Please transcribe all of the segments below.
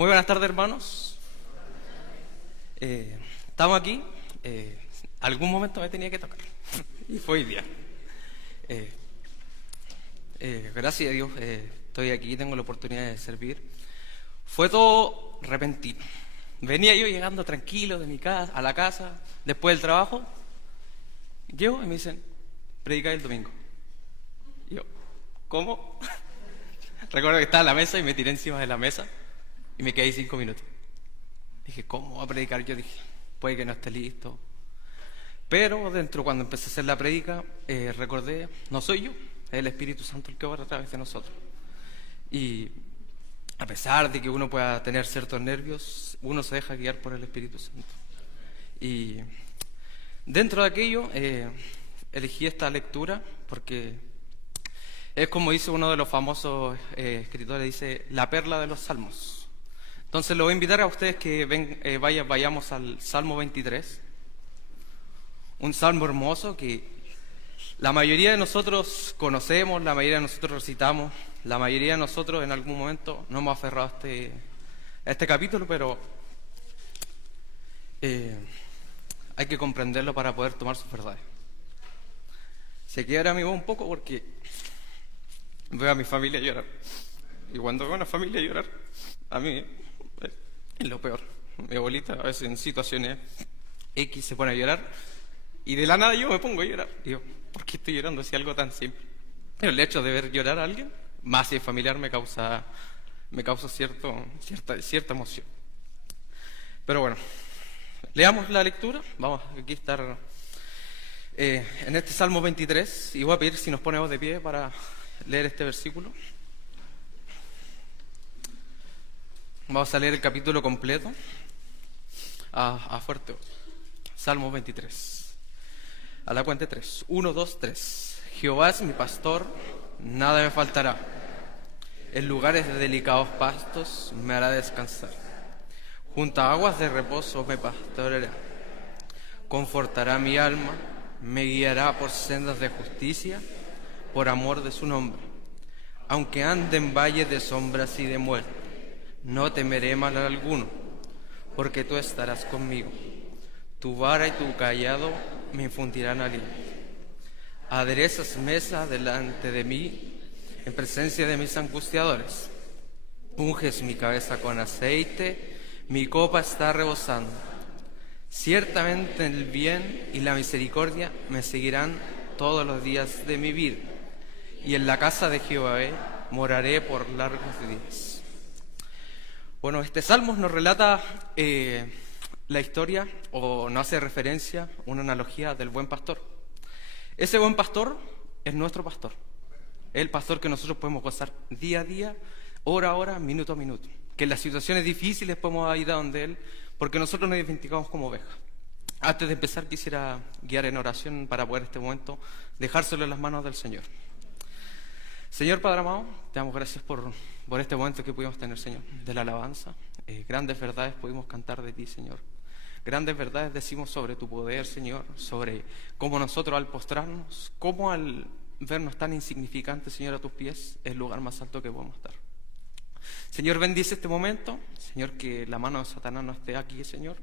Muy buenas tardes, hermanos. Estamos aquí. Algún momento me tenía que tocar. Y fue hoy día. Gracias a Dios estoy aquí, tengo la oportunidad de servir. Fue todo repentino. Venía yo llegando tranquilo de mi casa a la casa, después del trabajo. Llego y me dicen, predica el domingo. Y yo, ¿cómo? Recuerdo que estaba en la mesa y me tiré encima de la mesa y me quedé ahí 5 minutos. Dije, ¿cómo voy a predicar? Yo dije, puede que no esté listo. Pero dentro, cuando empecé a hacer la predica, recordé, no soy yo, es el Espíritu Santo el que obra a través de nosotros. Y a pesar de que uno pueda tener ciertos nervios, uno se deja guiar por el Espíritu Santo. Y dentro de aquello, elegí esta lectura porque es como dice uno de los famosos escritores, dice, la perla de los salmos. Entonces lo voy a invitar a ustedes que vayamos al Salmo 23, un salmo hermoso que la mayoría de nosotros conocemos, la mayoría de nosotros recitamos, la mayoría de nosotros en algún momento nos hemos aferrado a este capítulo, pero hay que comprenderlo para poder tomar sus verdades. Se quiebra mi voz un poco porque veo a mi familia llorar. Y cuando veo a una familia llorar, a mí es lo peor. Mi abuelita a veces en situaciones X se pone a llorar y de la nada yo me pongo a llorar. Digo, ¿por qué estoy llorando si algo tan simple? Pero el hecho de ver llorar a alguien, más si es familiar, me causa cierta emoción. Pero bueno, leamos la lectura. Vamos, aquí estar en este Salmo 23 y voy a pedir si nos ponemos de pie para leer este versículo. Vamos a leer el capítulo completo a fuerte. Salmo 23. A la cuenta de 3. 1, 2, 3. Jehová es mi pastor, nada me faltará. En lugares de delicados pastos me hará descansar. Junto a aguas de reposo me pastoreará. Confortará mi alma, me guiará por sendas de justicia, por amor de su nombre. Aunque ande en valle de sombras y de muerte, no temeré mal alguno, porque tú estarás conmigo. Tu vara y tu cayado me infundirán aliento. Aderezas mesa delante de mí, en presencia de mis angustiadores. Unges mi cabeza con aceite, mi copa está rebosando. Ciertamente el bien y la misericordia me seguirán todos los días de mi vida, y en la casa de Jehová moraré por largos días. Bueno, este Salmo nos relata la historia, o nos hace referencia, una analogía del buen pastor. Ese buen pastor es nuestro pastor, es el pastor que nosotros podemos gozar día a día, hora a hora, minuto a minuto. Que en las situaciones difíciles podemos ir a donde Él, porque nosotros nos identificamos como ovejas. Antes de empezar quisiera guiar en oración para poder este momento dejárselo en las manos del Señor. Señor Padre amado, te damos gracias por este momento que pudimos tener, Señor, de la alabanza. Grandes verdades pudimos cantar de ti, Señor. Grandes verdades decimos sobre tu poder, Señor, sobre cómo nosotros al postrarnos, cómo al vernos tan insignificantes, Señor, a tus pies, es el lugar más alto que podemos estar. Señor, bendice este momento, Señor, que la mano de Satanás no esté aquí, Señor,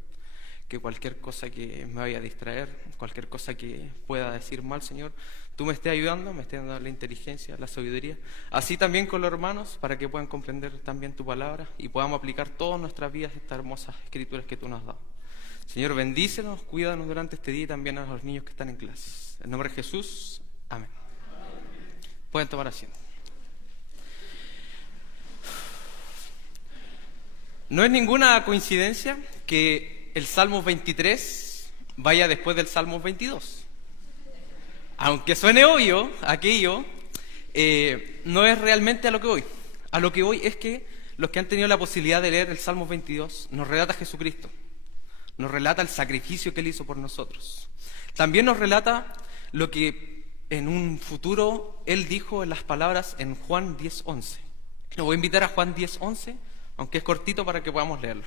que cualquier cosa que me vaya a distraer, cualquier cosa que pueda decir mal, Señor, tú me estés ayudando, me estés dando la inteligencia, la sabiduría, así también con los hermanos, para que puedan comprender también tu palabra y podamos aplicar todas nuestras vidas estas hermosas escrituras que tú nos has dado. Señor, bendícenos, cuídanos durante este día y también a los niños que están en clases. En nombre de Jesús, amén. Pueden tomar asiento. No es ninguna coincidencia que el Salmo 23 vaya después del Salmo 22. Aunque suene obvio aquello, no es realmente a lo que voy. A lo que voy es que los que han tenido la posibilidad de leer el Salmo 22 nos relata Jesucristo, nos relata el sacrificio que Él hizo por nosotros. También nos relata lo que en un futuro Él dijo en las palabras en Juan 10:11. Lo voy a invitar a Juan 10:11, aunque es cortito para que podamos leerlo.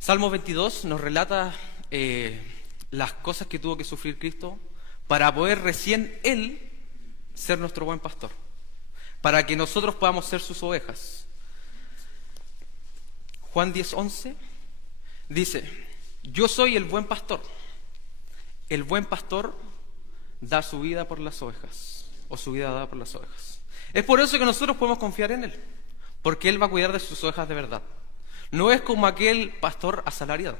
Salmo 22 nos relata las cosas que tuvo que sufrir Cristo para poder recién Él ser nuestro buen pastor, para que nosotros podamos ser sus ovejas. Juan 10:11 dice: yo soy el buen pastor. El buen pastor da su vida por las ovejas, o su vida da por las ovejas. Es por eso que nosotros podemos confiar en Él, porque Él va a cuidar de sus ovejas de verdad. No es como aquel pastor asalariado,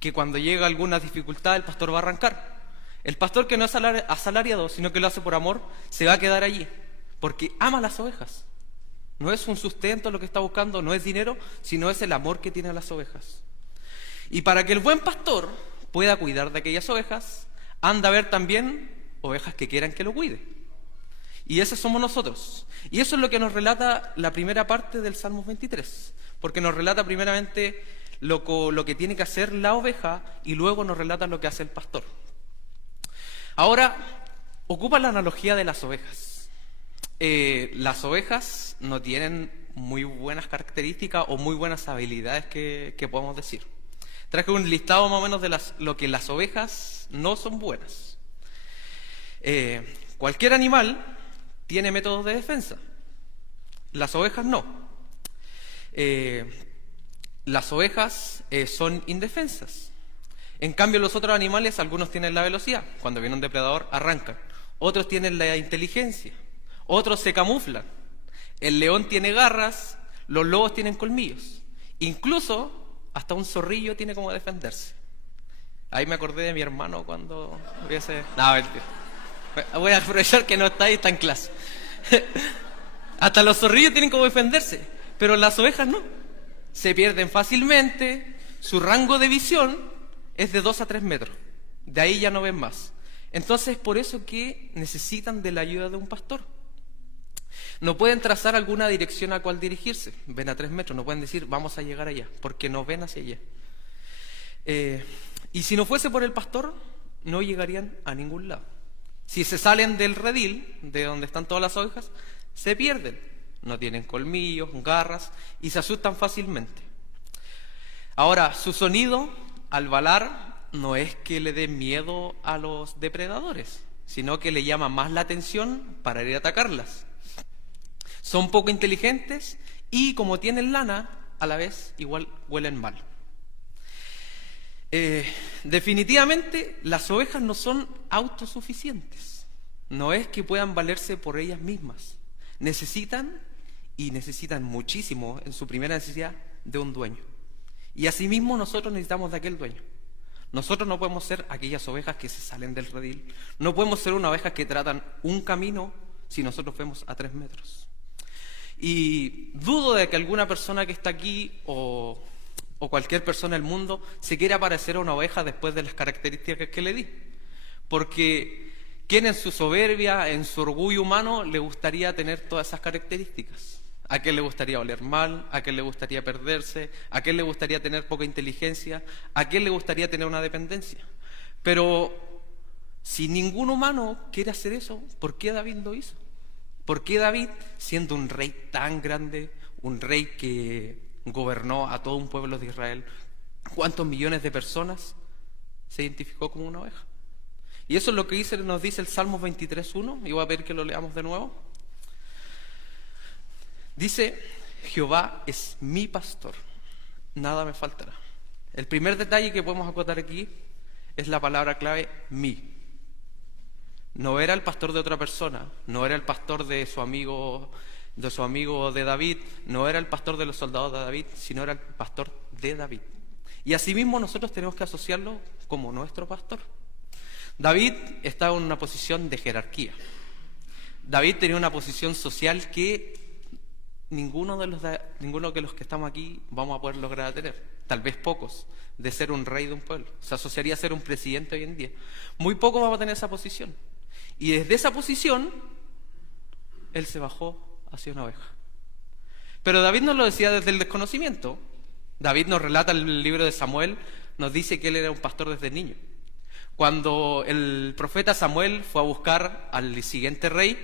que cuando llega alguna dificultad el pastor va a arrancar. El pastor que no es asalariado, sino que lo hace por amor, se va a quedar allí, porque ama las ovejas. No es un sustento lo que está buscando, no es dinero, sino es el amor que tiene a las ovejas. Y para que el buen pastor pueda cuidar de aquellas ovejas, anda a ver también ovejas que quieran que lo cuide. Y esos somos nosotros. Y eso es lo que nos relata la primera parte del Salmos 23, porque nos relata primeramente lo que tiene que hacer la oveja y luego nos relata lo que hace el pastor. Ahora, ocupa la analogía de las ovejas. Las ovejas no tienen muy buenas características o muy buenas habilidades que podemos decir. Traje un listado más o menos de lo que las ovejas no son buenas. Cualquier animal tiene métodos de defensa. Las ovejas no. Las ovejas son indefensas. En cambio, los otros animales, algunos tienen la velocidad. Cuando viene un depredador, arrancan. Otros tienen la inteligencia. Otros se camuflan. El león tiene garras, los lobos tienen colmillos. Incluso, hasta un zorrillo tiene como defenderse. Ahí me acordé de mi hermano cuando hubiese... No, mentira. Voy a aprovechar que no está ahí, está en clase. Hasta los zorrillos tienen como defenderse, pero las ovejas no. Se pierden fácilmente, su rango de visión es de 2 a 3 metros. De ahí ya no ven más. Entonces, por eso que necesitan de la ayuda de un pastor. No pueden trazar alguna dirección a cual dirigirse. Ven a 3 metros, no pueden decir vamos a llegar allá, porque no ven hacia allá. Y si no fuese por el pastor, no llegarían a ningún lado. Si se salen del redil, de donde están todas las ovejas, se pierden. No tienen colmillos, garras y se asustan fácilmente. Ahora, su sonido al balar no es que le dé miedo a los depredadores, sino que le llama más la atención para ir a atacarlas. Son poco inteligentes y como tienen lana, a la vez igual huelen mal. Definitivamente las ovejas no son autosuficientes. No es que puedan valerse por ellas mismas. Necesitan muchísimo en su primera necesidad de un dueño. Y asimismo nosotros necesitamos de aquel dueño. Nosotros no podemos ser aquellas ovejas que se salen del redil. No podemos ser una oveja que tratan un camino si nosotros vemos a 3 metros. Y dudo de que alguna persona que está aquí o cualquier persona del mundo se quiera parecer a una oveja después de las características que le di. Porque ¿quién en su soberbia, en su orgullo humano, le gustaría tener todas esas características? ¿A quién le gustaría oler mal? ¿A quién le gustaría perderse? ¿A quién le gustaría tener poca inteligencia? ¿A quién le gustaría tener una dependencia? Pero si ningún humano quiere hacer eso, ¿por qué David lo hizo? ¿Por qué David, siendo un rey tan grande, un rey que gobernó a todo un pueblo de Israel, cuántos millones de personas, se identificó como una oveja? Y eso es lo que nos dice el Salmo 23:1, y voy a pedir que lo leamos de nuevo. Dice: Jehová es mi pastor, nada me faltará. El primer detalle que podemos acotar aquí es la palabra clave mi. No era el pastor de otra persona, no era el pastor de su amigo de David, no era el pastor de los soldados de David, sino era el pastor de David. Y asimismo nosotros tenemos que asociarlo como nuestro pastor. David estaba en una posición de jerarquía. David tenía una posición social que ninguno de los que estamos aquí vamos a poder lograr tener. Tal vez pocos, de ser un rey de un pueblo. Se asociaría a ser un presidente hoy en día. Muy pocos vamos a tener esa posición. Y desde esa posición, él se bajó hacia una oveja. Pero David no lo decía desde el desconocimiento. David nos relata en el libro de Samuel, nos dice que él era un pastor desde niño. Cuando el profeta Samuel fue a buscar al siguiente rey,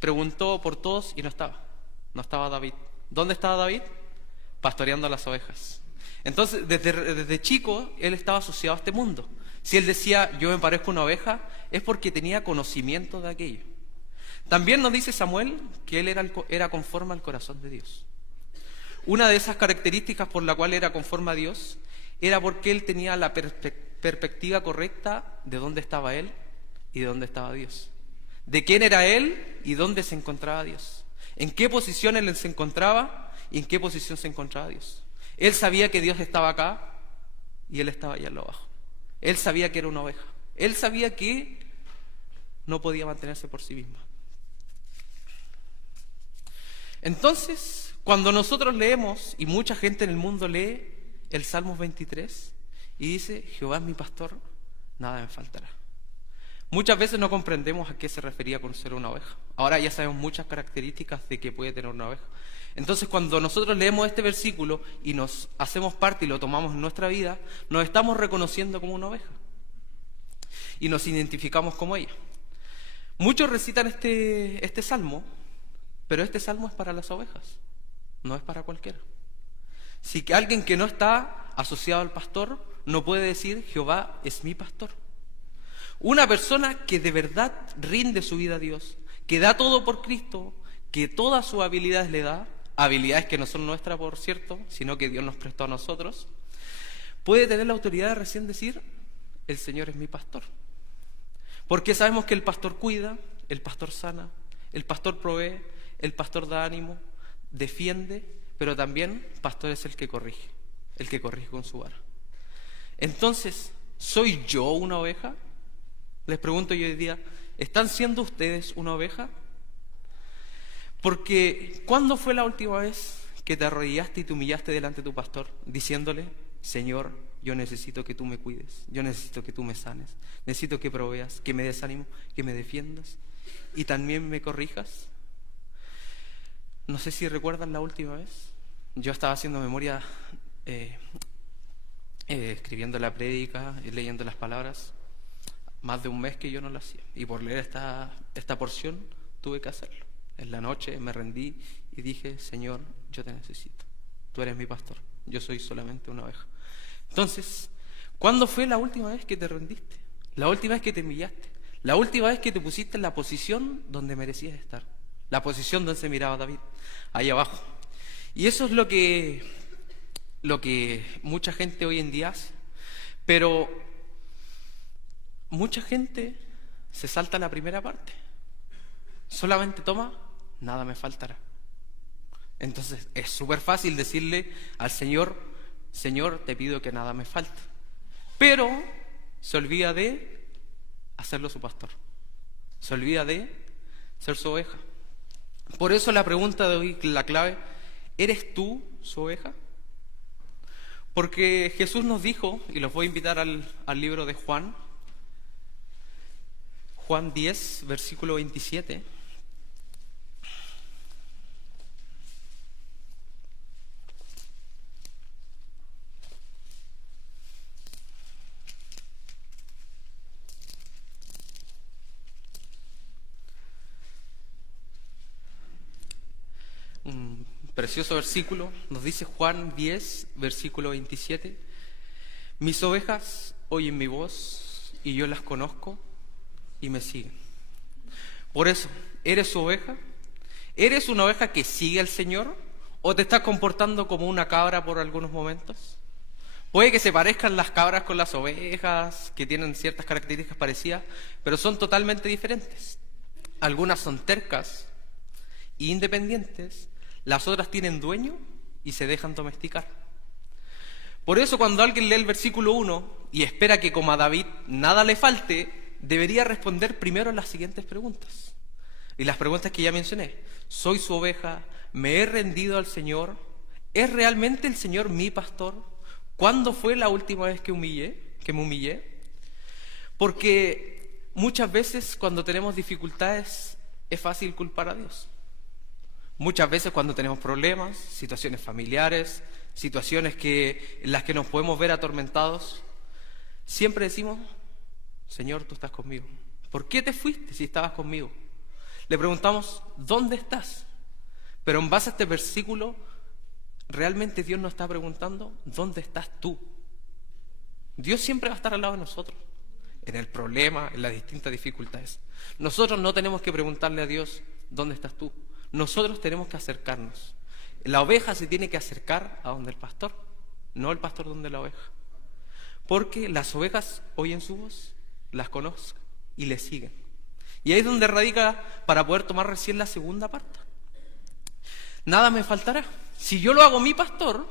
preguntó por todos y no estaba David. ¿Dónde estaba David? Pastoreando las ovejas. Entonces, desde chico, él estaba asociado a este mundo. Si él decía, yo me parezco a una oveja, es porque tenía conocimiento de aquello. También nos dice Samuel que él era conforme al corazón de Dios. Una de esas características por la cual era conforme a Dios era porque él tenía la perspectiva correcta de dónde estaba él y de dónde estaba Dios. De quién era él y dónde se encontraba Dios. En qué posición él se encontraba y en qué posición se encontraba Dios. Él sabía que Dios estaba acá y él estaba allá abajo. Él sabía que era una oveja. Él sabía que no podía mantenerse por sí misma. Entonces, cuando nosotros leemos, y mucha gente en el mundo lee el Salmos 23, y dice, Jehová es mi pastor, nada me faltará. Muchas veces no comprendemos a qué se refería con ser una oveja. Ahora ya sabemos muchas características de que puede tener una oveja. Entonces, cuando nosotros leemos este versículo y nos hacemos parte y lo tomamos en nuestra vida, nos estamos reconociendo como una oveja. Y nos identificamos como ella. Muchos recitan este salmo, pero este salmo es para las ovejas, no es para cualquiera. Si alguien que no está asociado al pastor no puede decir, Jehová es mi pastor. Una persona que de verdad rinde su vida a Dios, que da todo por Cristo, que todas sus habilidades le da, habilidades que no son nuestras, por cierto, sino que Dios nos prestó a nosotros, puede tener la autoridad de recién decir, el Señor es mi pastor. Porque sabemos que el pastor cuida, el pastor sana, el pastor provee, el pastor da ánimo, defiende, pero también pastor es el que corrige con su vara. Entonces, ¿soy yo una oveja? Les pregunto yo hoy día, ¿están siendo ustedes una oveja? Porque, ¿cuándo fue la última vez que te arrodillaste y te humillaste delante de tu pastor, diciéndole, Señor, yo necesito que tú me cuides, yo necesito que tú me sanes, necesito que proveas, que me des ánimo, que me defiendas y también me corrijas? No sé si recuerdan la última vez. Yo estaba haciendo memoria, escribiendo la prédica, leyendo las palabras, más de un mes que yo no lo hacía. Y por leer esta porción tuve que hacerlo. En la noche me rendí y dije, Señor, yo te necesito. Tú eres mi pastor, yo soy solamente una oveja. Entonces, ¿cuándo fue la última vez que te rendiste? La última vez que te humillaste. La última vez que te pusiste en la posición donde merecías estar. La posición donde se miraba David, ahí abajo. Y eso es lo que mucha gente hoy en día hace. Pero mucha gente se salta la primera parte. Solamente toma, nada me faltará. Entonces es súper fácil decirle al Señor, Señor, te pido que nada me falte. Pero se olvida de hacerlo su pastor. Se olvida de ser su oveja. Por eso la pregunta de hoy, la clave, ¿eres tú su oveja? Porque Jesús nos dijo, y los voy a invitar al libro de Juan 10, versículo 27. Un precioso versículo, nos dice Juan 10, versículo 27. Mis ovejas oyen mi voz y yo las conozco y me siguen. Por eso, ¿eres su oveja? ¿Eres una oveja que sigue al Señor o te estás comportando como una cabra por algunos momentos? Puede que se parezcan las cabras con las ovejas, que tienen ciertas características parecidas, pero son totalmente diferentes. Algunas son tercas e independientes, las otras tienen dueño y se dejan domesticar. Por eso cuando alguien lee el versículo 1 y espera que como a David nada le falte, debería responder primero las siguientes preguntas. Y las preguntas que ya mencioné. ¿Soy su oveja? ¿Me he rendido al Señor? ¿Es realmente el Señor mi pastor? ¿Cuándo fue la última vez que me humillé? Porque muchas veces cuando tenemos dificultades es fácil culpar a Dios. Muchas veces cuando tenemos problemas, situaciones familiares, situaciones en las que nos podemos ver atormentados, siempre decimos, Señor, tú estás conmigo. ¿Por qué te fuiste si estabas conmigo? Le preguntamos, ¿dónde estás? Pero en base a este versículo, realmente Dios nos está preguntando, ¿dónde estás tú? Dios siempre va a estar al lado de nosotros, en el problema, en las distintas dificultades. Nosotros no tenemos que preguntarle a Dios, ¿dónde estás tú? Nosotros tenemos que acercarnos. La oveja se tiene que acercar a donde el pastor, no el pastor donde la oveja. Porque las ovejas oyen su voz, las conocen y le siguen. Y ahí es donde radica para poder tomar recién la segunda parte. Nada me faltará. Si yo lo hago mi pastor,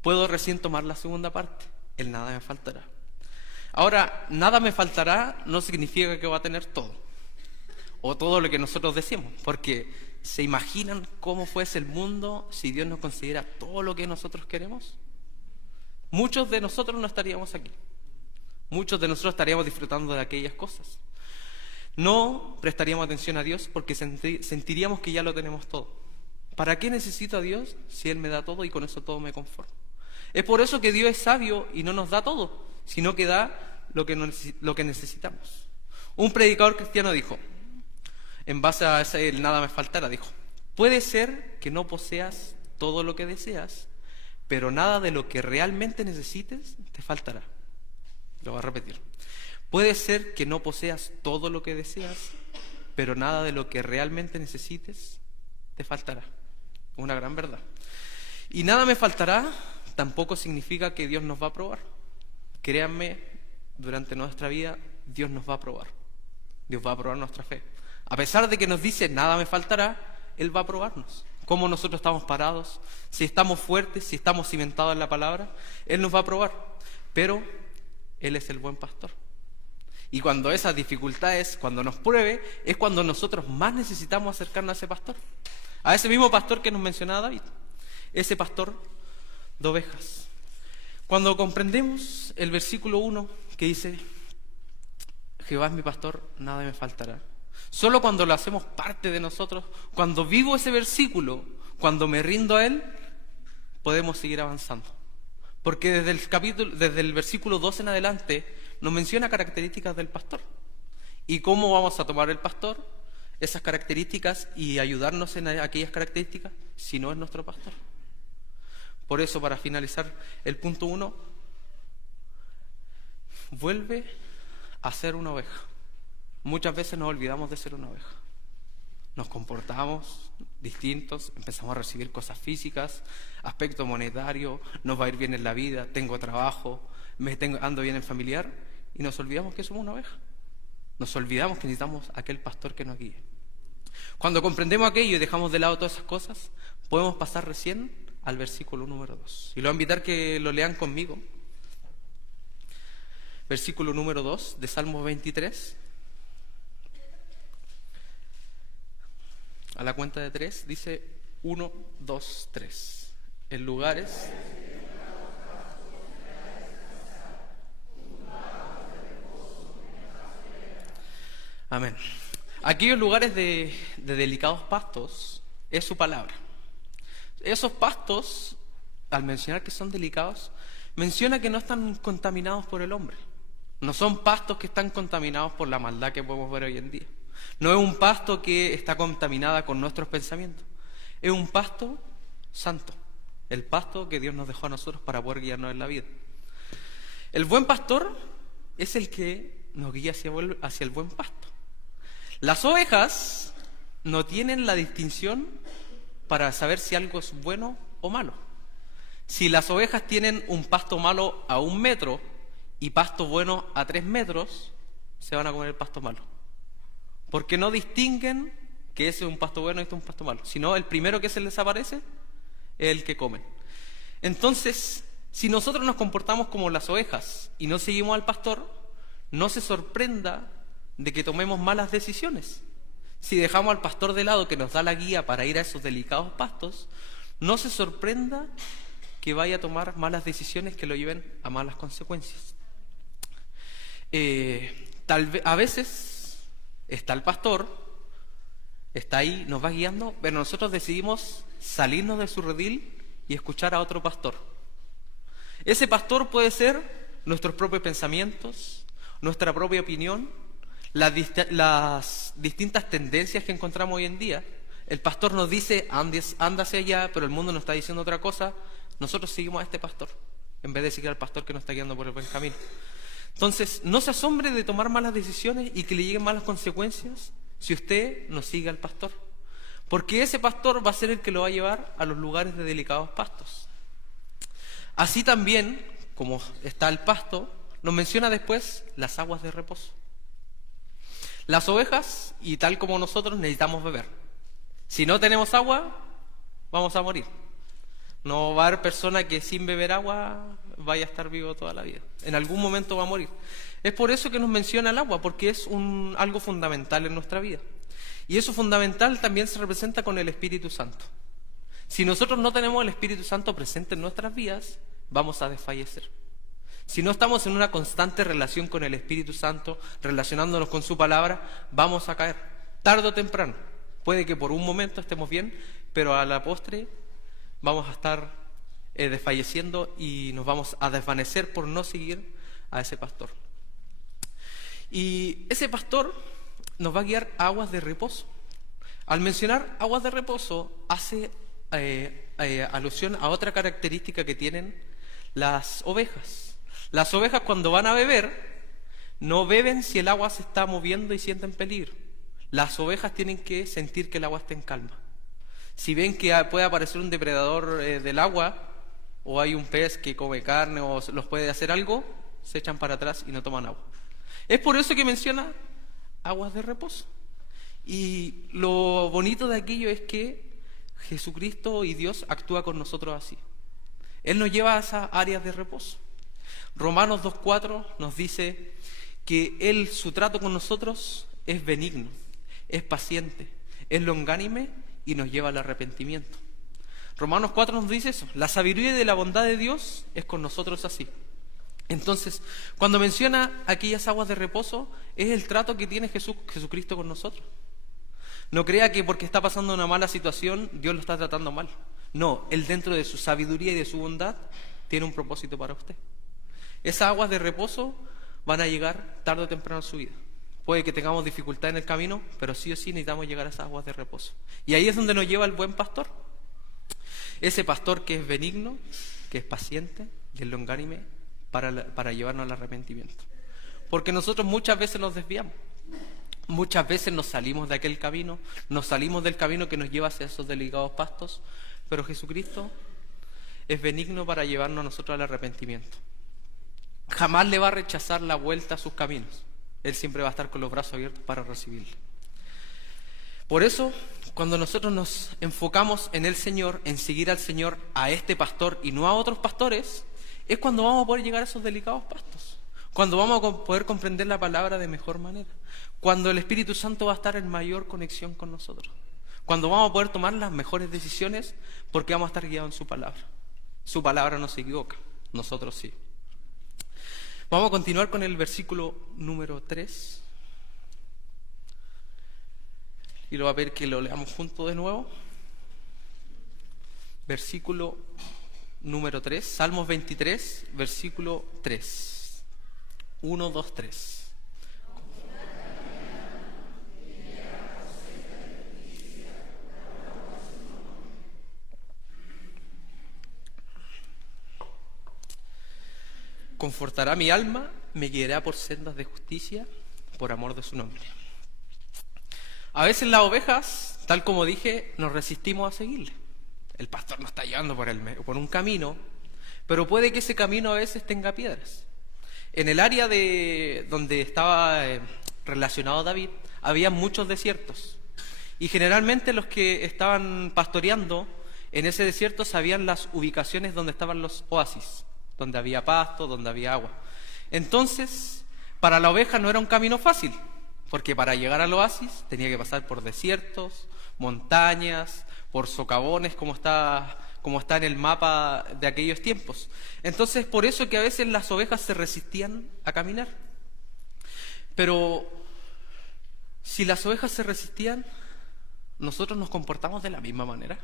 puedo recién tomar la segunda parte. El nada me faltará. Ahora, nada me faltará no significa que va a tener todo. O todo lo que nosotros decimos. Porque ¿se imaginan cómo fuese el mundo si Dios nos concediera todo lo que nosotros queremos? Muchos de nosotros no estaríamos aquí. Muchos de nosotros estaríamos disfrutando de aquellas cosas. No prestaríamos atención a Dios porque sentiríamos que ya lo tenemos todo. ¿Para qué necesito a Dios si Él me da todo y con eso todo me conformo? Es por eso que Dios es sabio y no nos da todo, sino que da lo que necesitamos. Un predicador cristiano dijo, en base a ese el nada me faltará, dijo, puede ser que no poseas todo lo que deseas, pero nada de lo que realmente necesites te faltará. Lo voy a repetir. Puede ser que no poseas todo lo que deseas, pero nada de lo que realmente necesites te faltará. Una gran verdad. Y nada me faltará tampoco significa que Dios nos va a probar. Créanme, durante nuestra vida Dios nos va a probar. Dios va a probar nuestra fe. A pesar de que nos dice nada me faltará, Él va a probarnos. Cómo nosotros estamos parados, si estamos fuertes, si estamos cimentados en la palabra, Él nos va a probar. Pero Él es el buen pastor. Y cuando esas dificultades, cuando nos pruebe, es cuando nosotros más necesitamos acercarnos a ese pastor. A ese mismo pastor que nos mencionaba David. Ese pastor de ovejas. Cuando comprendemos el versículo 1 que dice, Jehová es mi pastor, nada me faltará. Solo cuando lo hacemos parte de nosotros, cuando vivo ese versículo, cuando me rindo a Él, podemos seguir avanzando. Porque desde el versículo 2 en adelante, nos menciona características del pastor. ¿Y cómo vamos a tomar el pastor? Esas características y ayudarnos en aquellas características, si no es nuestro pastor. Por eso, para finalizar el punto 1, vuelve a ser una oveja. Muchas veces nos olvidamos de ser una oveja. Nos comportamos distintos, empezamos a recibir cosas físicas, aspecto monetario, nos va a ir bien en la vida, tengo trabajo, ando bien en familiar, y nos olvidamos que somos una oveja. Nos olvidamos que necesitamos aquel pastor que nos guíe. Cuando comprendemos aquello y dejamos de lado todas esas cosas, podemos pasar recién al versículo número 2. Y lo voy a invitar que lo lean conmigo. Versículo número 2 de Salmo 23. A la cuenta de 3 dice 1, 2, 3. En lugares... Amén. Aquellos lugares de delicados pastos es su palabra. Esos pastos, al mencionar que son delicados, menciona que no están contaminados por el hombre. No son pastos que están contaminados por la maldad que podemos ver hoy en día. No es un pasto que está contaminada con nuestros pensamientos. Es un pasto santo. El pasto que Dios nos dejó a nosotros para poder guiarnos en la vida. El buen pastor es el que nos guía hacia el buen pasto. Las ovejas no tienen la distinción para saber si algo es bueno o malo. Si las ovejas tienen un pasto malo a 1 metro y pasto bueno a 3 metros, se van a comer el pasto malo. Porque no distinguen que ese es un pasto bueno y este es un pasto malo, sino el primero que se les aparece es el que comen. Entonces, si nosotros nos comportamos como las ovejas y no seguimos al pastor, no se sorprenda de que tomemos malas decisiones. Si dejamos al pastor de lado que nos da la guía para ir a esos delicados pastos, no se sorprenda que vaya a tomar malas decisiones que lo lleven a malas consecuencias. A veces está el pastor, está ahí, nos va guiando, pero nosotros decidimos salirnos de su redil y escuchar a otro pastor. Ese pastor puede ser nuestros propios pensamientos, nuestra propia opinión, las distintas tendencias que encontramos hoy en día. El pastor nos dice, anda hacia allá, pero el mundo nos está diciendo otra cosa. Nosotros seguimos a este pastor, en vez de seguir al pastor que nos está guiando por el buen camino. Entonces, no se asombre de tomar malas decisiones y que le lleguen malas consecuencias si usted no sigue al pastor. porque ese pastor va a ser el que lo va a llevar a los lugares de delicados pastos. Así también, como está el pasto, nos menciona después las aguas de reposo. Las ovejas, y tal como nosotros, necesitamos beber. Si no tenemos agua, vamos a morir. No va a haber persona que sin beber agua vaya a estar vivo toda la vida. En algún momento va a morir. Es por eso que nos menciona el agua, porque es algo fundamental en nuestra vida. Y eso fundamental también se representa con el Espíritu Santo. Si nosotros no tenemos el Espíritu Santo presente en nuestras vidas, vamos a desfallecer. Si no estamos en una constante relación con el Espíritu Santo, relacionándonos con su palabra, vamos a caer, tarde o temprano. Puede que por un momento estemos bien, pero a la postre vamos a estar desfalleciendo y nos vamos a desvanecer por no seguir a ese pastor. Y ese pastor nos va a guiar a aguas de reposo. Al mencionar aguas de reposo, hace alusión a otra característica que tienen las ovejas. Las ovejas, cuando van a beber, no beben si el agua se está moviendo y sienten peligro. Las ovejas tienen que sentir que el agua está en calma. Si ven que puede aparecer un depredador del agua, o hay un pez que come carne o los puede hacer algo, se echan para atrás y no toman agua. Es por eso que menciona aguas de reposo. Y lo bonito de aquello es que Jesucristo y Dios actúa con nosotros así. Él nos lleva a esas áreas de reposo. Romanos 2:4 nos dice que su trato con nosotros es benigno, es paciente, es longánime y nos lleva al arrepentimiento. Romanos 4 nos dice eso. La sabiduría y la bondad de Dios es con nosotros así. Entonces, cuando menciona aquellas aguas de reposo, es el trato que tiene Jesucristo con nosotros. No crea que porque está pasando una mala situación, Dios lo está tratando mal. No, Él dentro de su sabiduría y de su bondad tiene un propósito para usted. Esas aguas de reposo van a llegar tarde o temprano a su vida. Puede que tengamos dificultad en el camino, pero sí o sí necesitamos llegar a esas aguas de reposo. Y ahí es donde nos lleva el buen pastor. Ese pastor que es benigno, que es paciente y es longánime para llevarnos al arrepentimiento. Porque nosotros muchas veces nos desviamos. Muchas veces nos salimos de aquel camino, nos salimos del camino que nos lleva hacia esos delicados pastos, pero Jesucristo es benigno para llevarnos a nosotros al arrepentimiento. Jamás le va a rechazar la vuelta a sus caminos. Él siempre va a estar con los brazos abiertos para recibirle. Por eso, cuando nosotros nos enfocamos en el Señor, en seguir al Señor, a este pastor y no a otros pastores, es cuando vamos a poder llegar a esos delicados pastos. Cuando vamos a poder comprender la palabra de mejor manera. Cuando el Espíritu Santo va a estar en mayor conexión con nosotros. Cuando vamos a poder tomar las mejores decisiones porque vamos a estar guiados en su palabra. Su palabra no se equivoca, nosotros sí. Vamos a continuar con el versículo número 3. Y lo va a ver que lo leamos juntos de nuevo. Versículo número 3, Salmos 23, versículo 3. 1, 2, 3. Confortará mi alma, me guiará por sendas de justicia, por amor de su nombre. A veces las ovejas, tal como dije, nos resistimos a seguirle. El pastor nos está llevando por un camino, pero puede que ese camino a veces tenga piedras. En el área donde estaba relacionado David, había muchos desiertos. Y generalmente los que estaban pastoreando en ese desierto sabían las ubicaciones donde estaban los oasis, donde había pasto, donde había agua. Entonces, para la oveja no era un camino fácil, porque para llegar al oasis tenía que pasar por desiertos, montañas, por socavones, como está en el mapa de aquellos tiempos. Entonces, por eso que a veces las ovejas se resistían a caminar. Pero si las ovejas se resistían, nosotros nos comportamos de la misma manera.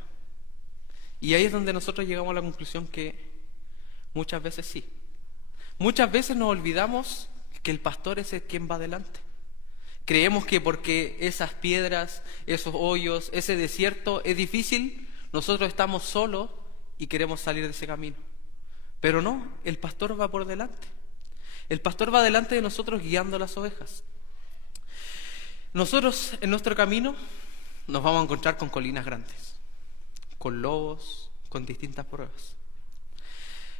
Y ahí es donde nosotros llegamos a la conclusión que muchas veces sí. Muchas veces nos olvidamos que el pastor es el quien va adelante. Creemos que porque esas piedras, esos hoyos, ese desierto es difícil, nosotros estamos solos y queremos salir de ese camino. Pero no, el pastor va por delante. El pastor va delante de nosotros guiando a las ovejas. Nosotros en nuestro camino nos vamos a encontrar con colinas grandes, con lobos, con distintas pruebas.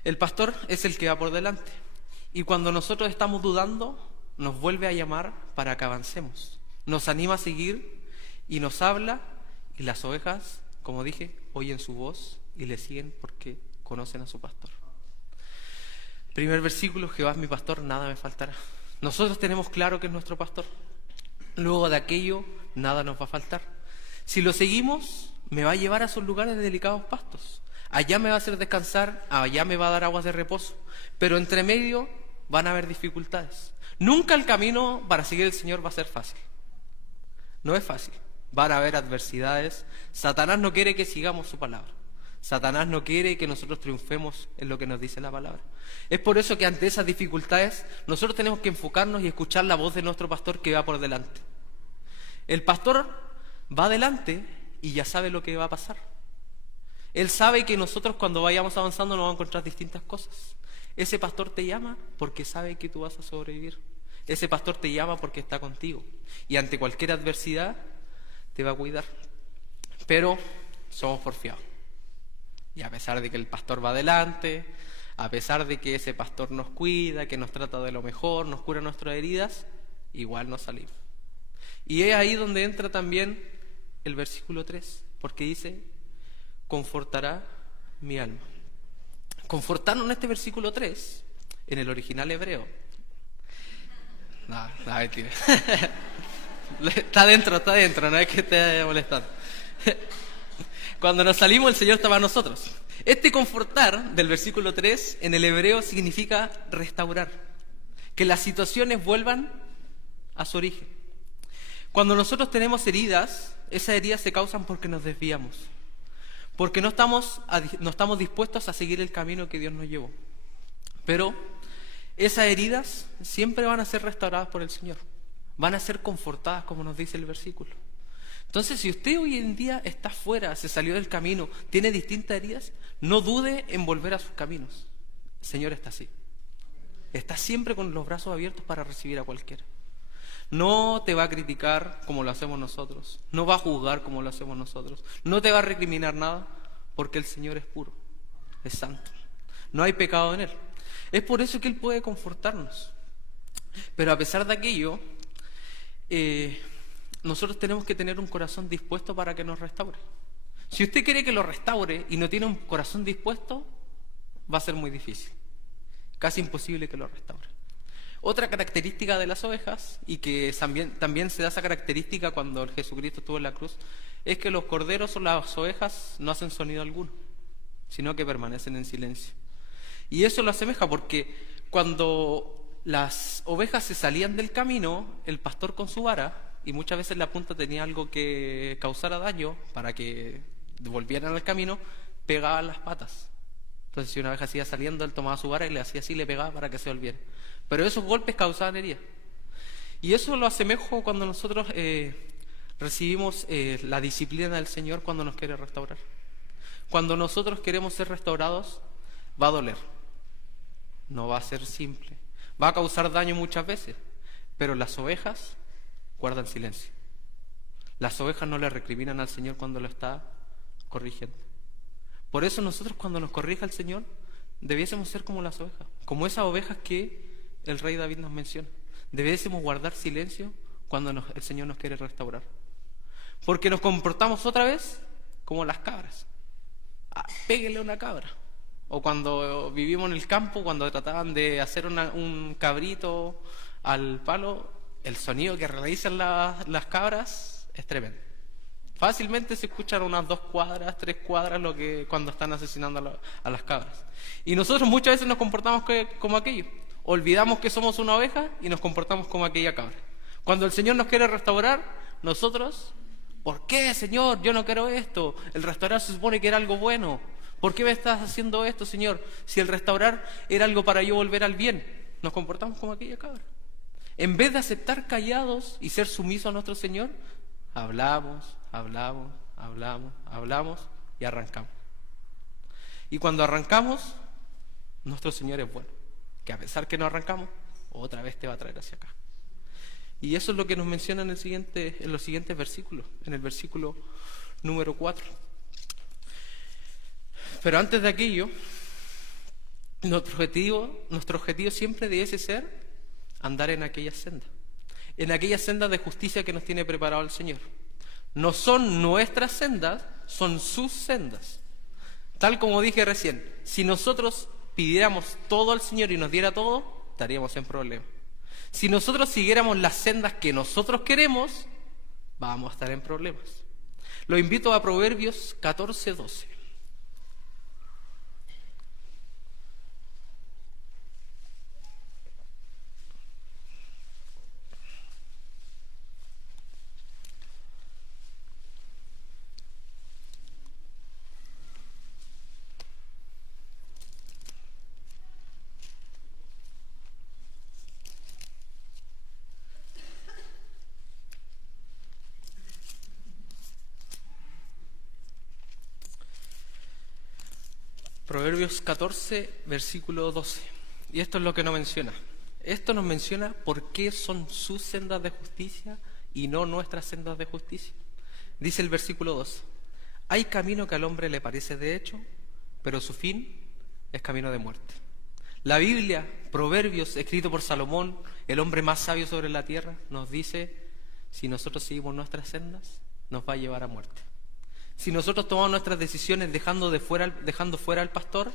El pastor es el que va por delante. Y cuando nosotros estamos dudando, nos vuelve a llamar para que avancemos. Nos anima a seguir y nos habla, y las ovejas, como dije, oyen su voz y le siguen porque conocen a su pastor. Primer versículo: Jehová es mi pastor, nada me faltará. Nosotros tenemos claro que es nuestro pastor. Luego de aquello, nada nos va a faltar. Si lo seguimos, me va a llevar a esos lugares de delicados pastos. Allá me va a hacer descansar, allá me va a dar aguas de reposo. Pero entre medio van a haber dificultades. Nunca el camino para seguir al Señor va a ser fácil. No es fácil. Van a haber adversidades. Satanás no quiere que sigamos su palabra. Satanás no quiere que nosotros triunfemos en lo que nos dice la palabra. Es por eso que ante esas dificultades nosotros tenemos que enfocarnos y escuchar la voz de nuestro pastor que va por delante. El pastor va adelante y ya sabe lo que va a pasar. Él sabe que nosotros cuando vayamos avanzando nos vamos a encontrar distintas cosas. Ese pastor te llama porque sabe que tú vas a sobrevivir. Ese pastor te llama porque está contigo. Y ante cualquier adversidad te va a cuidar. Pero somos porfiados. Y a pesar de que el pastor va adelante, a pesar de que ese pastor nos cuida, que nos trata de lo mejor, nos cura nuestras heridas, igual nos salimos. Y es ahí donde entra también el versículo 3, porque dice: confortará mi alma. Confortarnos en este versículo 3, en el original hebreo. No, mentira. Está dentro, no es que esté molestando. Cuando nos salimos, el Señor estaba a nosotros. Este confortar del versículo 3 en el hebreo significa restaurar, que las situaciones vuelvan a su origen. Cuando nosotros tenemos heridas, esas heridas se causan porque nos desviamos, porque no estamos dispuestos a seguir el camino que Dios nos llevó. Pero esas heridas siempre van a ser restauradas por el Señor, van a ser confortadas, como nos dice el versículo. Entonces, si usted hoy en día está fuera, se salió del camino, tiene distintas heridas, no dude en volver a sus caminos. El Señor está así. Está siempre con los brazos abiertos para recibir a cualquiera. No te va a criticar como lo hacemos nosotros, no va a juzgar como lo hacemos nosotros, no te va a recriminar nada, porque el Señor es puro, es santo, no hay pecado en Él. Es por eso que Él puede confortarnos. Pero a pesar de aquello, nosotros tenemos que tener un corazón dispuesto para que nos restaure. Si usted quiere que lo restaure y no tiene un corazón dispuesto, va a ser muy difícil, casi imposible que lo restaure. Otra característica de las ovejas, y que también se da esa característica cuando Jesucristo estuvo en la cruz, es que los corderos o las ovejas no hacen sonido alguno, sino que permanecen en silencio. Y eso lo asemeja porque cuando las ovejas se salían del camino, el pastor con su vara, y muchas veces la punta tenía algo que causara daño para que volvieran al camino, pegaba las patas. Entonces, si una oveja seguía saliendo, él tomaba su vara y le hacía así, le pegaba para que se volviera. Pero esos golpes causaban heridas. Y eso lo asemejo cuando nosotros recibimos la disciplina del Señor cuando nos quiere restaurar. Cuando nosotros queremos ser restaurados, va a doler. No va a ser simple. Va a causar daño muchas veces. Pero las ovejas guardan silencio. Las ovejas no le recriminan al Señor cuando lo está corrigiendo. Por eso nosotros cuando nos corrija el Señor, debiésemos ser como las ovejas, como esas ovejas que el rey David nos menciona. Debiésemos guardar silencio cuando el Señor nos quiere restaurar. Porque nos comportamos otra vez como las cabras. Péguele a una cabra. O cuando vivimos en el campo, cuando trataban de hacer un cabrito al palo, el sonido que realizan las cabras es tremendo. Fácilmente se escuchan unas 2 cuadras, 3 cuadras cuando están asesinando a las cabras. Y nosotros muchas veces nos comportamos como aquello. Olvidamos que somos una oveja y nos comportamos como aquella cabra. Cuando el Señor nos quiere restaurar, nosotros, ¿por qué, Señor? Yo no quiero esto. El restaurar se supone que era algo bueno. ¿Por qué me estás haciendo esto, Señor? Si el restaurar era algo para yo volver al bien. Nos comportamos como aquella cabra. En vez de aceptar callados y ser sumisos a nuestro Señor, hablamos y arrancamos. Y cuando arrancamos, nuestro Señor es bueno, que a pesar que no arrancamos, otra vez te va a traer hacia acá. Y eso es lo que nos menciona en los siguientes versículos, en el versículo número 4. Pero antes de aquello, nuestro objetivo siempre debe ser andar en aquella senda de justicia que nos tiene preparado el Señor. No son nuestras sendas, son sus sendas. Tal como dije recién, si nosotros pidiéramos todo al Señor y nos diera todo, estaríamos en problemas. Si nosotros siguiéramos las sendas que nosotros queremos, vamos a estar en problemas. Lo invito a Proverbios 14:12. Proverbios 14, versículo 12. Y esto es lo que nos menciona. Esto nos menciona por qué son sus sendas de justicia y no nuestras sendas de justicia. Dice el versículo 12: hay camino que al hombre le parece de hecho, pero su fin es camino de muerte. La Biblia, Proverbios, escrito por Salomón, el hombre más sabio sobre la tierra, nos dice: si nosotros seguimos nuestras sendas, nos va a llevar a muerte. Si nosotros tomamos nuestras decisiones dejando fuera al pastor,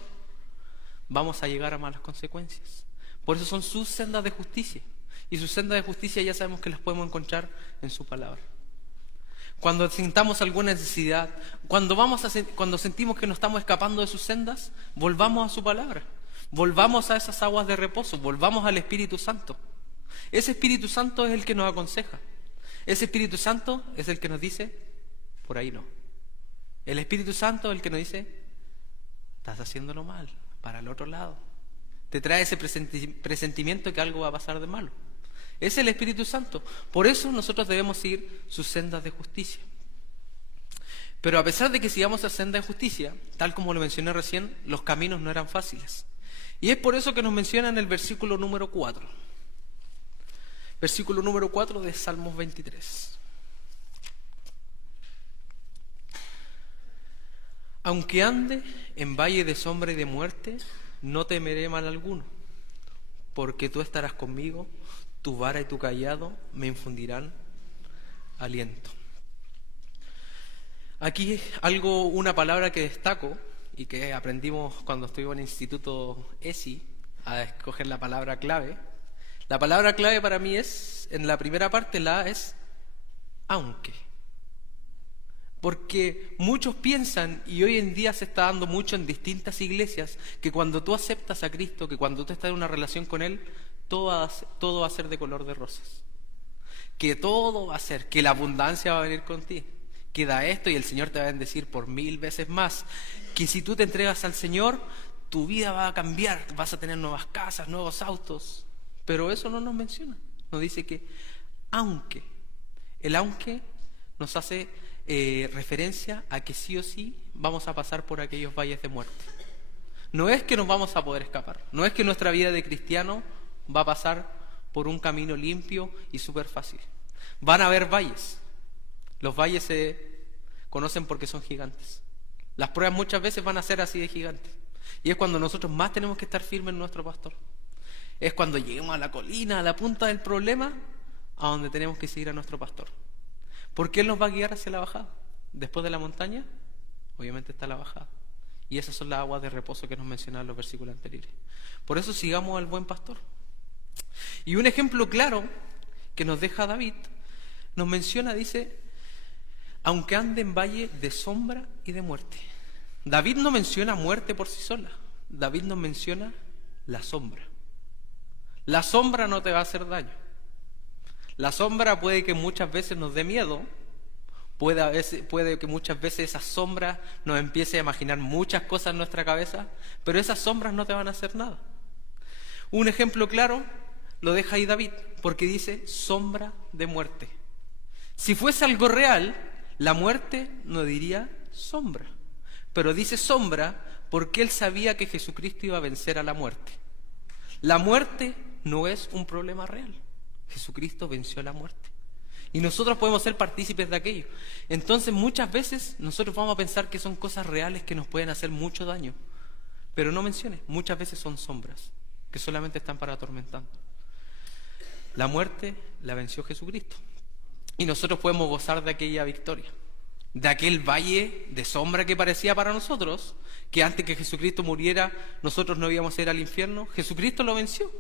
vamos a llegar a malas consecuencias. Por eso son sus sendas de justicia. Y sus sendas de justicia ya sabemos que las podemos encontrar en su palabra. Cuando sintamos alguna necesidad, cuando sentimos que nos estamos escapando de sus sendas, volvamos a su palabra. Volvamos a esas aguas de reposo, volvamos al Espíritu Santo. Ese Espíritu Santo es el que nos aconseja. Ese Espíritu Santo es el que nos dice: por ahí no. El Espíritu Santo es el que nos dice: estás haciéndolo mal, para el otro lado. Te trae ese presentimiento que algo va a pasar de malo. Es el Espíritu Santo. Por eso nosotros debemos seguir sus sendas de justicia. Pero a pesar de que sigamos esa senda de justicia, tal como lo mencioné recién, los caminos no eran fáciles. Y es por eso que nos menciona en el versículo número 4. Versículo número 4 de Salmos 23. Aunque ande en valle de sombra y de muerte, no temeré mal alguno, porque tú estarás conmigo, tu vara y tu cayado me infundirán aliento. Aquí una palabra que destaco y que aprendimos cuando estuvimos en el Instituto ESI, a escoger la palabra clave. La palabra clave para mí es, en la primera parte, es aunque. Porque muchos piensan, y hoy en día se está dando mucho en distintas iglesias, que cuando tú aceptas a Cristo, que cuando tú estás en una relación con Él, todo va a ser de color de rosas. Que todo va a ser, que la abundancia va a venir contigo. Que da esto y el Señor te va a bendecir por 1000 veces más. Que si tú te entregas al Señor, tu vida va a cambiar, vas a tener nuevas casas, nuevos autos. Pero eso no nos menciona. Nos dice que aunque, el aunque nos hace referencia a que sí o sí vamos a pasar por aquellos valles de muerte. No es que nos vamos a poder escapar, no es que nuestra vida de cristiano va a pasar por un camino limpio y súper fácil. Van a haber valles. Los valles se conocen porque son gigantes. Las pruebas muchas veces van a ser así de gigantes. Y es cuando nosotros más tenemos que estar firmes en nuestro pastor. Es cuando lleguemos a la colina, a la punta del problema, a donde tenemos que seguir a nuestro pastor. Porque Él nos va a guiar hacia la bajada. Después de la montaña, obviamente está la bajada. Y esas son las aguas de reposo que nos mencionaban los versículos anteriores. Por eso sigamos al buen pastor. Y un ejemplo claro que nos deja David, nos menciona, dice: aunque ande en valle de sombra y de muerte. David no menciona muerte por sí sola. David nos menciona la sombra. La sombra no te va a hacer daño. La sombra puede que muchas veces nos dé miedo, puede que muchas veces esa sombra nos empiece a imaginar muchas cosas en nuestra cabeza, pero esas sombras no te van a hacer nada. Un ejemplo claro lo deja ahí David, porque dice sombra de muerte. Si fuese algo real, la muerte no diría sombra, pero dice sombra porque él sabía que Jesucristo iba a vencer a la muerte. La muerte no es un problema real. Jesucristo venció la muerte. Y nosotros podemos ser partícipes de aquello. Entonces muchas veces nosotros vamos a pensar que son cosas reales que nos pueden hacer mucho daño. Pero no menciones, muchas veces son sombras que solamente están para atormentar. La muerte la venció Jesucristo. Y nosotros podemos gozar de aquella victoria. De aquel valle de sombra que parecía para nosotros, que antes que Jesucristo muriera nosotros no íbamos a ir al infierno, Jesucristo lo venció.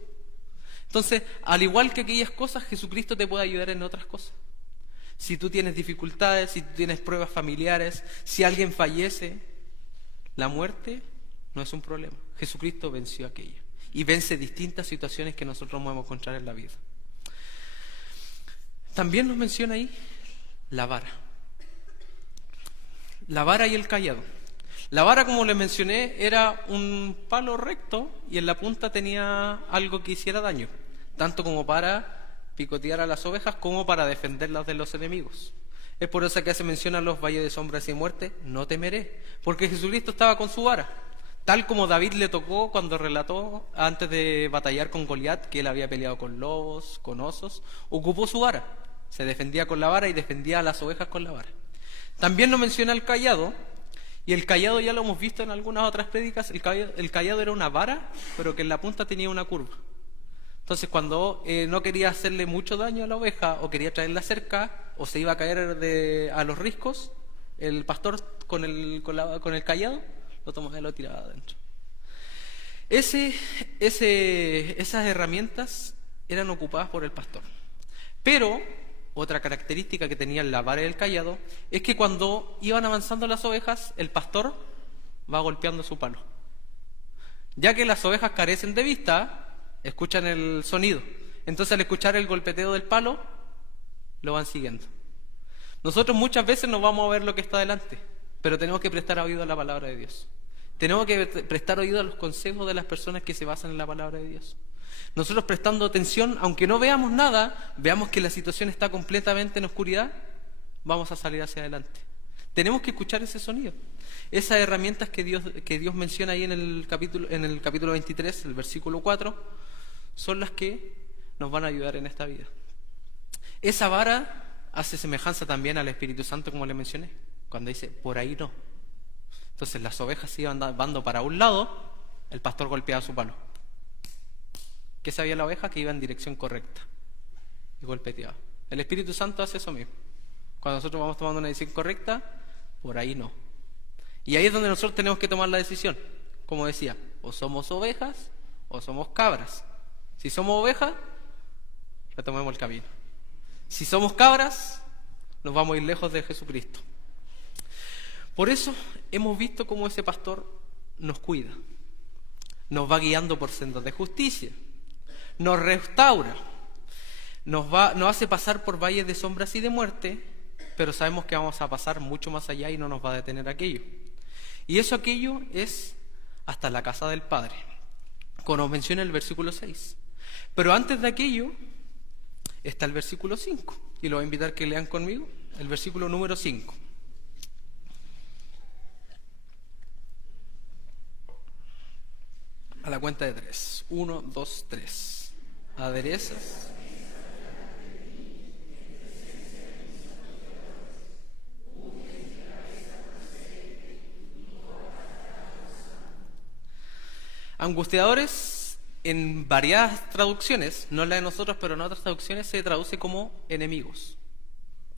Entonces, al igual que aquellas cosas, Jesucristo te puede ayudar en otras cosas. Si tú tienes dificultades, si tú tienes pruebas familiares, si alguien fallece, la muerte no es un problema. Jesucristo venció aquello y vence distintas situaciones que nosotros podemos encontrar en la vida. También nos menciona ahí la vara. La vara y el cayado. La vara, como les mencioné, era un palo recto y en la punta tenía algo que hiciera daño, tanto como para picotear a las ovejas como para defenderlas de los enemigos. Es por eso que se menciona los valles de sombras y muerte, no temeré, porque Jesucristo estaba con su vara, tal como David le tocó cuando relató antes de batallar con Goliat, que él había peleado con lobos, con osos, ocupó su vara, se defendía con la vara y defendía a las ovejas con la vara. También nos menciona el cayado, y el cayado ya lo hemos visto en algunas otras prédicas. El cayado era una vara, pero que en la punta tenía una curva. Entonces cuando no quería hacerle mucho daño a la oveja, o quería traerla cerca, o se iba a caer a los riscos, el pastor con el cayado lo tomaba y lo tiraba adentro. Esas herramientas eran ocupadas por el pastor. Pero otra característica que tenían la vara y el cayado es que cuando iban avanzando las ovejas, el pastor va golpeando su palo. Ya que las ovejas carecen de vista, escuchan el sonido. Entonces al escuchar el golpeteo del palo, lo van siguiendo. Nosotros muchas veces no vamos a ver lo que está delante, pero tenemos que prestar oído a la palabra de Dios. Tenemos que prestar oído a los consejos de las personas que se basan en la palabra de Dios. Nosotros prestando atención, aunque no veamos nada, veamos que la situación está completamente en oscuridad, vamos a salir hacia adelante. Tenemos que escuchar ese sonido. Esas herramientas que Dios menciona ahí en el capítulo 23, el versículo 4, son las que nos van a ayudar en esta vida. Esa vara hace semejanza también al Espíritu Santo, como le mencioné, cuando dice, por ahí no. Entonces las ovejas se iban dando para un lado, el pastor golpeaba su palo. ¿Qué sabía la oveja? Que iba en dirección correcta y golpeteaba. El Espíritu Santo hace eso mismo. Cuando nosotros vamos tomando una decisión correcta, por ahí no. Y ahí es donde nosotros tenemos que tomar la decisión. Como decía, o somos ovejas o somos cabras. Si somos ovejas, retomemos el camino. Si somos cabras, nos vamos a ir lejos de Jesucristo. Por eso hemos visto cómo ese pastor nos cuida, nos va guiando por sendas de justicia, nos restaura, nos hace pasar por valles de sombras y de muerte, pero sabemos que vamos a pasar mucho más allá y no nos va a detener aquello. Y aquello es hasta la casa del Padre, como nos menciona el versículo 6. Pero antes de aquello está el versículo 5, y lo voy a invitar a que lean conmigo, el versículo número 5. A la cuenta de 3. 1, 2, 3. Aderezas. Angustiadores, en variadas traducciones, no la de nosotros, pero en otras traducciones se traduce como enemigos.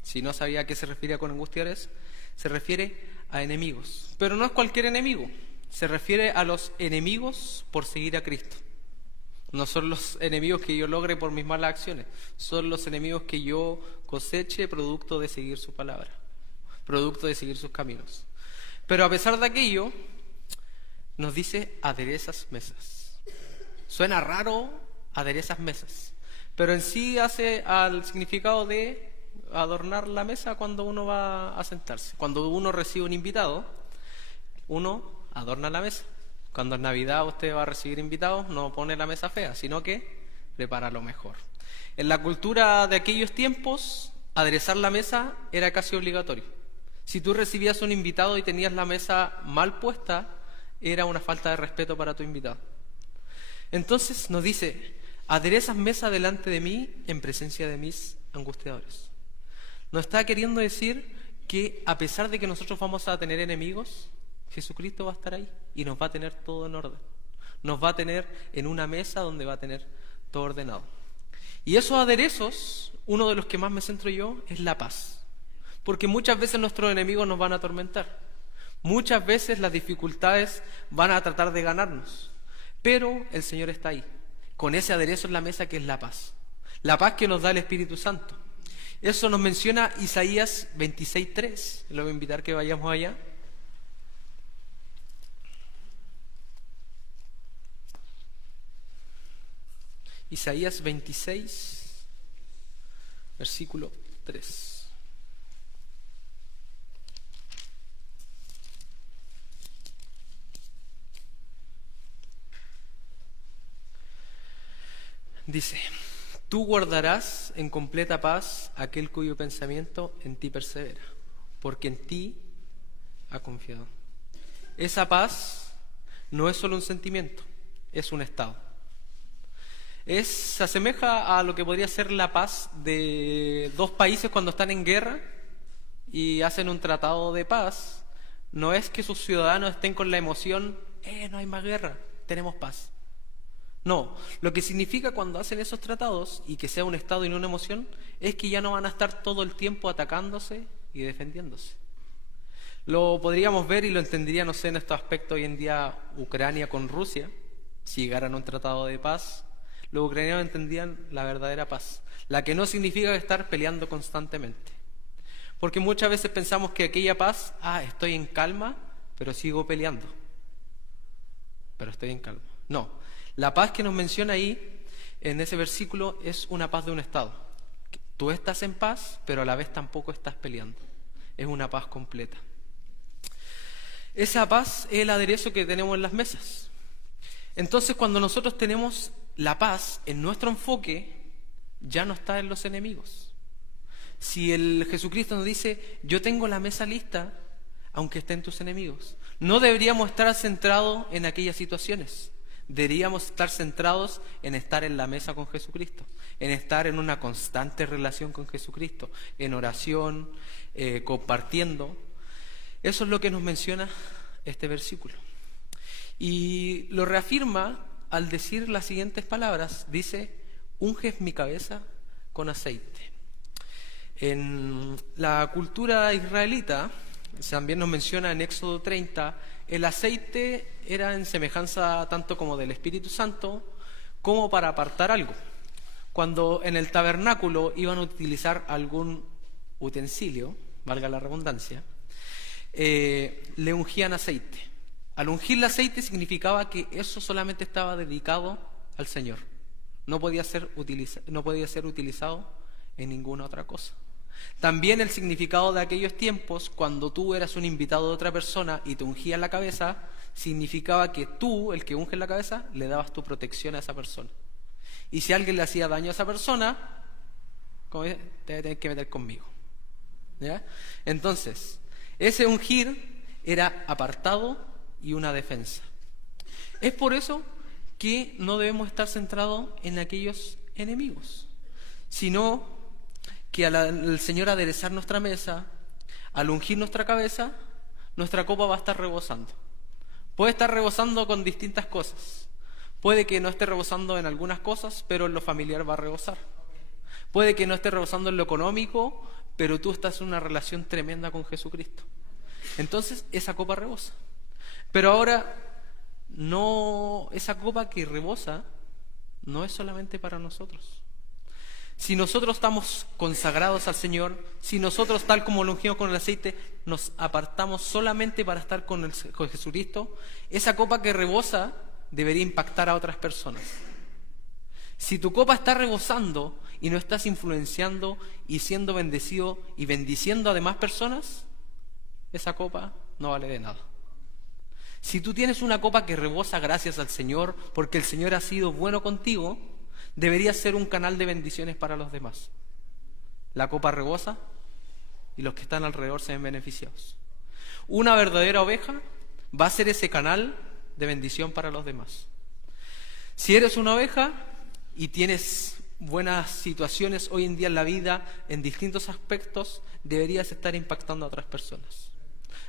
Si no sabía a qué se refiere con angustiadores, se refiere a enemigos. Pero no es cualquier enemigo. Se refiere a los enemigos por seguir a Cristo. No son los enemigos que yo logre por mis malas acciones, son los enemigos que yo coseche producto de seguir su palabra, producto de seguir sus caminos. Pero a pesar de aquello, nos dice aderezas mesas. Suena raro, aderezas mesas, pero en sí hace al significado de adornar la mesa cuando uno va a sentarse. Cuando uno recibe un invitado, uno adorna la mesa. Cuando en Navidad usted va a recibir invitados, no pone la mesa fea, sino que prepara lo mejor. En la cultura de aquellos tiempos, aderezar la mesa era casi obligatorio. Si tú recibías un invitado y tenías la mesa mal puesta, era una falta de respeto para tu invitado. Entonces nos dice, aderezas mesa delante de mí en presencia de mis angustiadores. Nos está queriendo decir que a pesar de que nosotros vamos a tener enemigos, Jesucristo va a estar ahí y nos va a tener todo en orden. Nos va a tener en una mesa donde va a tener todo ordenado. Y esos aderezos, uno de los que más me centro yo, es la paz. Porque muchas veces nuestros enemigos nos van a atormentar. Muchas veces las dificultades van a tratar de ganarnos. Pero el Señor está ahí, con ese aderezo en la mesa que es la paz. La paz que nos da el Espíritu Santo. Eso nos menciona Isaías 26:3. Le voy a invitar que vayamos allá. Isaías 26, versículo 3. Dice: tú guardarás en completa paz aquel cuyo pensamiento en ti persevera, porque en ti ha confiado. Esa paz no es solo un sentimiento, es un estado. Se asemeja a lo que podría ser la paz de dos países cuando están en guerra y hacen un tratado de paz. No es que sus ciudadanos estén con la emoción, no hay más guerra, tenemos paz. No, lo que significa cuando hacen esos tratados, y que sea un estado y no una emoción, es que ya no van a estar todo el tiempo atacándose y defendiéndose. Lo podríamos ver y lo entendería, no sé, en estos aspectos hoy en día Ucrania con Rusia. Si llegaran a un tratado de paz, los ucranianos entendían la verdadera paz, la que no significa estar peleando constantemente. Porque muchas veces pensamos que aquella paz, estoy en calma, pero sigo peleando. Pero estoy en calma. No, la paz que nos menciona ahí, en ese versículo, es una paz de un estado. Tú estás en paz, pero a la vez tampoco estás peleando. Es una paz completa. Esa paz es el aderezo que tenemos en las mesas. Entonces, cuando nosotros tenemos la paz en nuestro enfoque, ya no está en los enemigos. Si el Jesucristo nos dice, yo tengo la mesa lista, aunque estén tus enemigos, no deberíamos estar centrados en aquellas situaciones. Deberíamos estar centrados en estar en la mesa con Jesucristo, en estar en una constante relación con Jesucristo, en oración, compartiendo. Eso es lo que nos menciona este versículo. Y lo reafirma al decir las siguientes palabras. Dice: unges mi cabeza con aceite. En la cultura israelita, también nos menciona en Éxodo 30, el aceite era en semejanza tanto como del Espíritu Santo como para apartar algo. Cuando en el tabernáculo iban a utilizar algún utensilio, valga la redundancia, le ungían aceite. Al ungirle aceite significaba que eso solamente estaba dedicado al Señor. No podía ser utilizado en ninguna otra cosa. También el significado de aquellos tiempos, cuando tú eras un invitado de otra persona y te ungías la cabeza, significaba que tú, el que unge la cabeza, le dabas tu protección a esa persona. Y si alguien le hacía daño a esa persona, como dice, te vas a tener que meter conmigo. ¿Ya? Entonces, ese ungir era apartado y una defensa. Es por eso que no debemos estar centrados en aquellos enemigos, sino que al Señor aderezar nuestra mesa, al ungir nuestra cabeza, nuestra copa va a estar rebosando. Puede estar rebosando con distintas cosas. Puede que no esté rebosando en algunas cosas, pero en lo familiar va a rebosar. Puede que no esté rebosando en lo económico, pero tú estás en una relación tremenda con Jesucristo. Entonces, esa copa rebosa. Pero ahora, no, esa copa que rebosa no es solamente para nosotros. Si nosotros estamos consagrados al Señor, si nosotros, tal como lo ungimos con el aceite, nos apartamos solamente para estar con Jesucristo, esa copa que rebosa debería impactar a otras personas. Si tu copa está rebosando y no estás influenciando y siendo bendecido y bendiciendo a demás personas, esa copa no vale de nada. Si tú tienes una copa que rebosa gracias al Señor, porque el Señor ha sido bueno contigo, debería ser un canal de bendiciones para los demás. La copa rebosa y los que están alrededor se ven beneficiados. Una verdadera oveja va a ser ese canal de bendición para los demás. Si eres una oveja, y tienes buenas situaciones hoy en día en la vida, en distintos aspectos, deberías estar impactando a otras personas.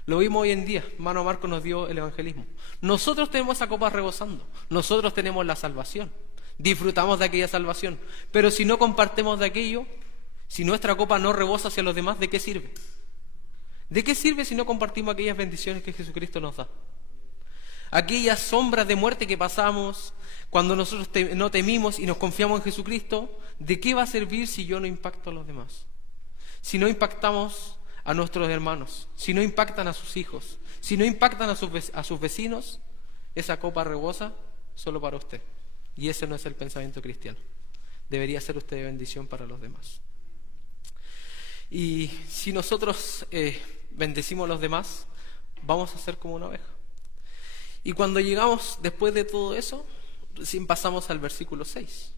Lo vimos hoy en día, hermano Marco nos dio el evangelismo. Nosotros tenemos esa copa rebosando, nosotros tenemos la salvación, disfrutamos de aquella salvación, pero si no compartimos de aquello, si nuestra copa no rebosa hacia los demás, ¿de qué sirve? ¿De qué sirve si no compartimos aquellas bendiciones que Jesucristo nos da? Aquellas sombras de muerte que pasamos cuando nosotros no temimos y nos confiamos en Jesucristo, ¿de qué va a servir si yo no impacto a los demás? Si no impactamos a nuestros hermanos, si no impactan a sus hijos, si no impactan a sus vecinos, esa copa rebosa solo para usted. Y ese no es el pensamiento cristiano. Debería ser usted de bendición para los demás. Y si nosotros bendecimos a los demás, vamos a ser como una oveja. Y cuando llegamos después de todo eso, recién pasamos al versículo 6.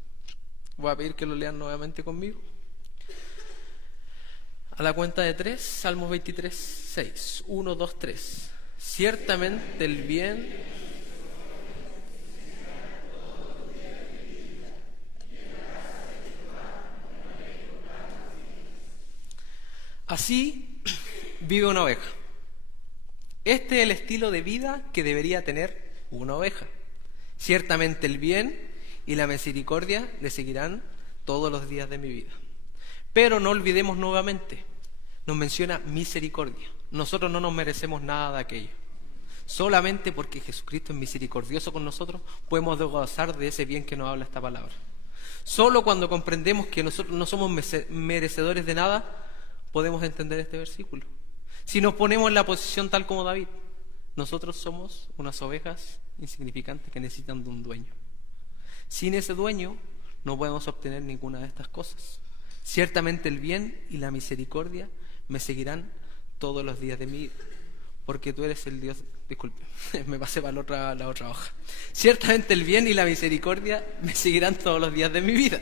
Voy a pedir que lo lean nuevamente conmigo. A la cuenta de 3, Salmos 23, 6. 1, 2, 3. Ciertamente el bien... Así vive una oveja. Este es el estilo de vida que debería tener una oveja. Ciertamente el bien y la misericordia le seguirán todos los días de mi vida. Pero no olvidemos nuevamente, nos menciona misericordia. Nosotros no nos merecemos nada de aquello. Solamente porque Jesucristo es misericordioso con nosotros, podemos gozar de ese bien que nos habla esta palabra. Solo cuando comprendemos que nosotros no somos merecedores de nada, podemos entender este versículo. Si nos ponemos en la posición tal como David, nosotros somos unas ovejas insignificantes que necesitan de un dueño. Sin ese dueño no podemos obtener ninguna de estas cosas. Ciertamente el bien y la misericordia me seguirán todos los días de mi vida, porque tú eres el Dios... Disculpe, me pasé para la otra hoja. Ciertamente el bien y la misericordia me seguirán todos los días de mi vida,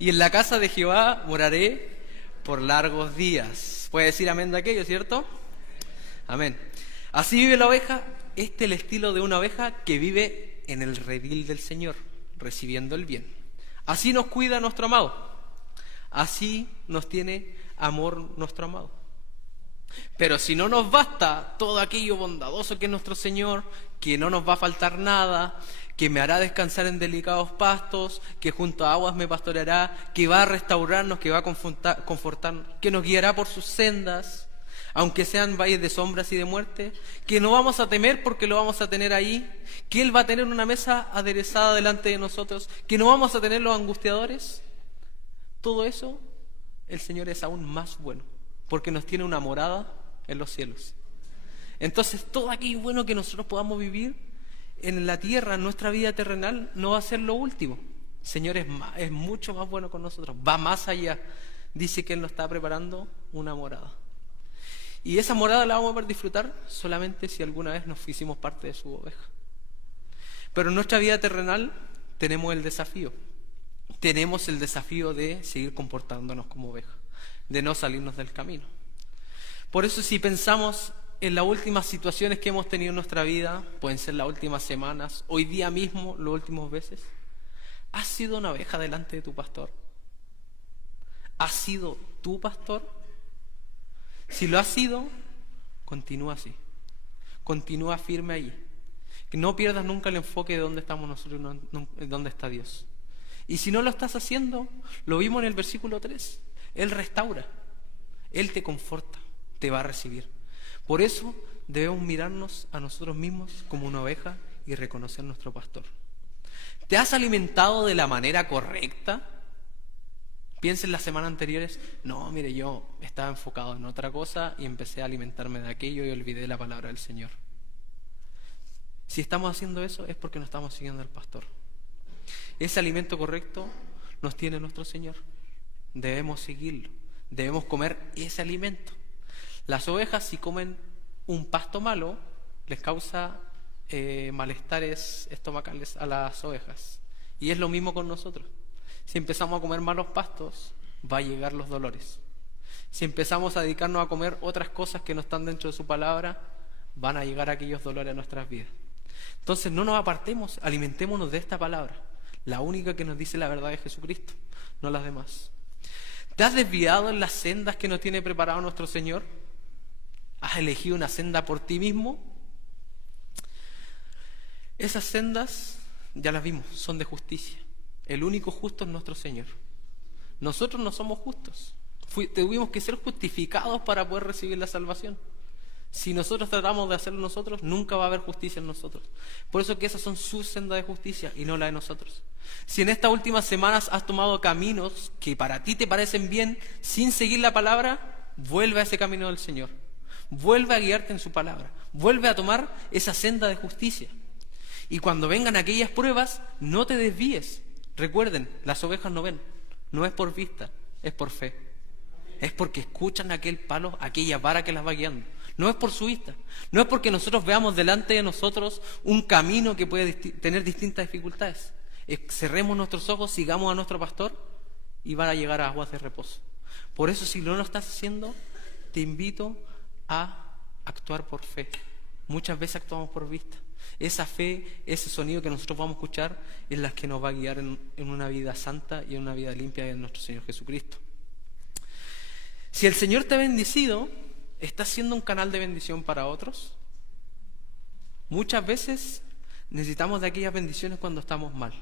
y en la casa de Jehová moraré por largos días. ¿Puede decir amén de aquello, cierto? Amén. Así vive la oveja. Este es el estilo de una oveja que vive en el redil del Señor, recibiendo el bien. Así nos cuida nuestro amado. Así nos tiene amor nuestro amado. Pero si no nos basta todo aquello bondadoso que es nuestro Señor, que no nos va a faltar nada, que me hará descansar en delicados pastos, que junto a aguas me pastoreará, que va a restaurarnos, que va a confortarnos, que nos guiará por sus sendas, aunque sean valles de sombras y de muerte, que no vamos a temer porque lo vamos a tener ahí, que Él va a tener una mesa aderezada delante de nosotros, que no vamos a tener los angustiadores. Todo eso, el Señor es aún más bueno, porque nos tiene una morada en los cielos. Entonces, todo aquello bueno que nosotros podamos vivir en la tierra, en nuestra vida terrenal, no va a ser lo último. El Señor es mucho más bueno con nosotros, va más allá. Dice que Él nos está preparando una morada. Y esa morada la vamos a poder disfrutar solamente si alguna vez nos hicimos parte de su oveja. Pero en nuestra vida terrenal tenemos el desafío. Tenemos el desafío de seguir comportándonos como oveja, de no salirnos del camino. Por eso, si pensamos en las últimas situaciones que hemos tenido en nuestra vida, pueden ser las últimas semanas, hoy día mismo, los últimos veces, ¿has sido una oveja delante de tu pastor? ¿Has sido tu pastor? Si lo has sido, continúa así, continúa firme allí, que no pierdas nunca el enfoque de dónde estamos nosotros y dónde está Dios. Y si no lo estás haciendo, lo vimos en el versículo 3, Él restaura, Él te conforta, te va a recibir. Por eso debemos mirarnos a nosotros mismos como una oveja y reconocer nuestro pastor. ¿Te has alimentado de la manera correcta? Piensa en las semanas anteriores, no, mire, yo estaba enfocado en otra cosa y empecé a alimentarme de aquello y olvidé la palabra del Señor. Si estamos haciendo eso es porque no estamos siguiendo al pastor. Ese alimento correcto nos tiene nuestro Señor. Debemos seguirlo, debemos comer ese alimento. Las ovejas, si comen un pasto malo, les causa malestares estomacales a las ovejas. Y es lo mismo con nosotros. Si empezamos a comer malos pastos, va a llegar los dolores. Si empezamos a dedicarnos a comer otras cosas que no están dentro de su palabra, van a llegar aquellos dolores a nuestras vidas. Entonces no nos apartemos, alimentémonos de esta palabra. La única que nos dice la verdad es Jesucristo, no las demás. ¿Te has desviado en las sendas que nos tiene preparado nuestro Señor? ¿Has elegido una senda por ti mismo? Esas sendas, ya las vimos, son de justicia. El único justo es nuestro Señor. Nosotros no somos justos. Tuvimos que ser justificados para poder recibir la salvación. Si nosotros tratamos de hacerlo nosotros, nunca va a haber justicia en nosotros. Por eso que esas son sus sendas de justicia y no la de nosotros. Si en estas últimas semanas has tomado caminos que para ti te parecen bien, sin seguir la palabra, vuelve a ese camino del Señor. Vuelve a guiarte en su palabra. Vuelve a tomar esa senda de justicia. Y cuando vengan aquellas pruebas, no te desvíes. Recuerden, las ovejas no ven. No es por vista, es por fe. Es porque escuchan aquel palo, aquella vara que las va guiando. No es por su vista. No es porque nosotros veamos delante de nosotros un camino que puede tener distintas dificultades. Cerremos nuestros ojos, sigamos a nuestro pastor y van a llegar a aguas de reposo. Por eso, si no lo estás haciendo, te invito a actuar por fe. Muchas veces actuamos por vista. Esa fe, ese sonido que nosotros vamos a escuchar, es la que nos va a guiar en una vida santa y en una vida limpia de nuestro Señor Jesucristo. Si el Señor te ha bendecido, ¿estás siendo un canal de bendición para otros? Muchas veces necesitamos de aquellas bendiciones cuando estamos mal,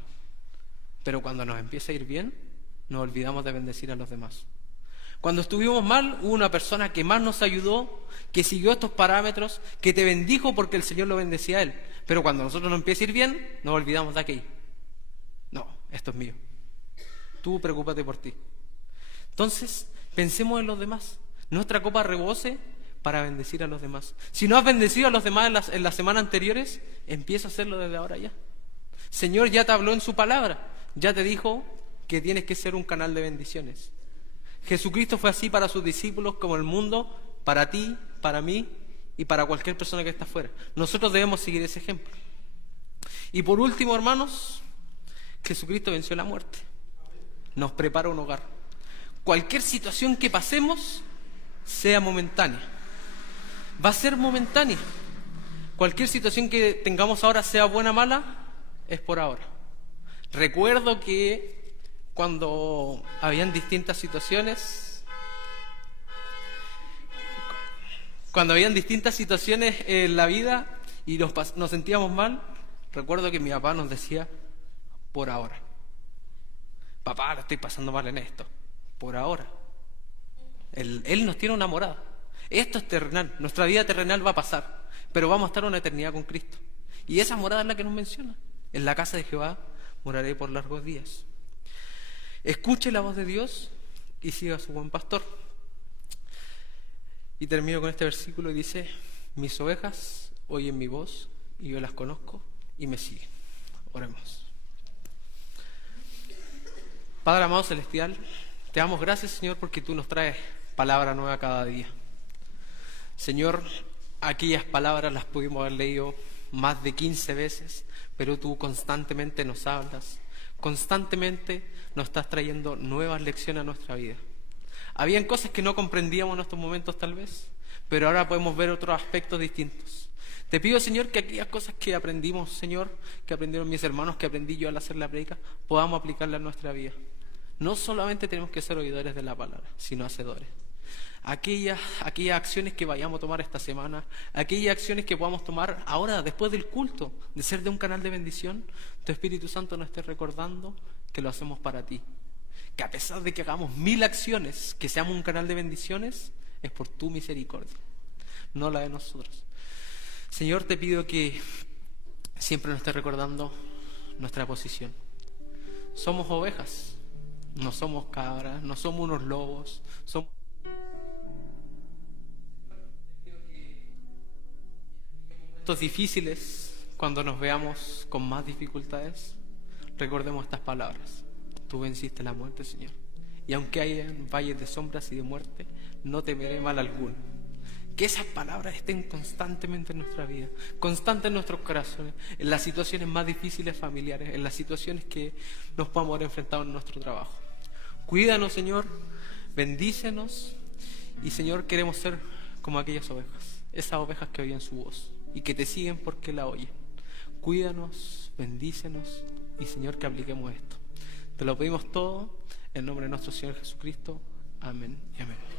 pero cuando nos empieza a ir bien, nos olvidamos de bendecir a los demás. Cuando estuvimos mal, hubo una persona que más nos ayudó, que siguió estos parámetros, que te bendijo porque el Señor lo bendecía a él. Pero cuando a nosotros nos empieza a ir bien, nos olvidamos de aquello. No, esto es mío. Tú preocúpate por ti. Entonces, pensemos en los demás. Nuestra copa rebose para bendecir a los demás. Si no has bendecido a los demás en las semanas anteriores, empieza a hacerlo desde ahora ya. Señor ya te habló en su palabra. Ya te dijo que tienes que ser un canal de bendiciones. Jesucristo fue así para sus discípulos como el mundo, para ti, para mí y para cualquier persona que está afuera. Nosotros debemos seguir ese ejemplo. Y por último, hermanos, Jesucristo venció la muerte. Nos prepara un hogar. Cualquier situación que pasemos sea momentánea. Va a ser momentánea. Cualquier situación que tengamos ahora, sea buena o mala, es por ahora. Recuerdo que cuando habían distintas situaciones en la vida y nos sentíamos mal, recuerdo que mi papá nos decía, por ahora. Papá, la estoy pasando mal en esto. Por ahora. Él nos tiene una morada. Esto es terrenal. Nuestra vida terrenal va a pasar, pero vamos a estar una eternidad con Cristo. Y esa morada es la que nos menciona. En la casa de Jehová moraré por largos días. Escuche la voz de Dios y siga a su buen pastor. Y termino con este versículo y dice, mis ovejas oyen mi voz y yo las conozco y me siguen. Oremos. Padre amado celestial, te damos gracias, Señor, porque tú nos traes palabra nueva cada día. Señor, aquellas palabras las pudimos haber leído más de 15 veces, pero tú constantemente nos hablas, constantemente nos estás trayendo nuevas lecciones a nuestra vida. Habían cosas que no comprendíamos en estos momentos tal vez, pero ahora podemos ver otros aspectos distintos. Te pido, Señor, que aquellas cosas que aprendimos, Señor, que aprendieron mis hermanos, que aprendí yo al hacer la predica, podamos aplicarla en nuestra vida. No solamente tenemos que ser oidores de la palabra, sino hacedores. Aquellas acciones que vayamos a tomar esta semana, aquellas acciones que podamos tomar ahora, después del culto, de ser de un canal de bendición, tu Espíritu Santo nos esté recordando que lo hacemos para ti. Que a pesar de que hagamos 1000 acciones, que seamos un canal de bendiciones, es por tu misericordia, no la de nosotros. Señor, te pido que siempre nos estés recordando nuestra posición. Somos ovejas, no somos cabras, no somos unos lobos, somos... Momentos difíciles, cuando nos veamos con más dificultades, recordemos estas palabras. Tú venciste la muerte, Señor. Y aunque haya valles de sombras y de muerte, no temeré mal alguno. Que esas palabras estén constantemente en nuestra vida, constantes en nuestros corazones, en las situaciones más difíciles familiares, en las situaciones que nos podamos haber enfrentado en nuestro trabajo. Cuídanos, Señor, bendícenos y, Señor, queremos ser como aquellas ovejas, esas ovejas que oyen su voz y que te siguen porque la oyen. Cuídanos, bendícenos y Señor, que apliquemos esto. Te lo pedimos todo en nombre de nuestro Señor Jesucristo. Amén y amén.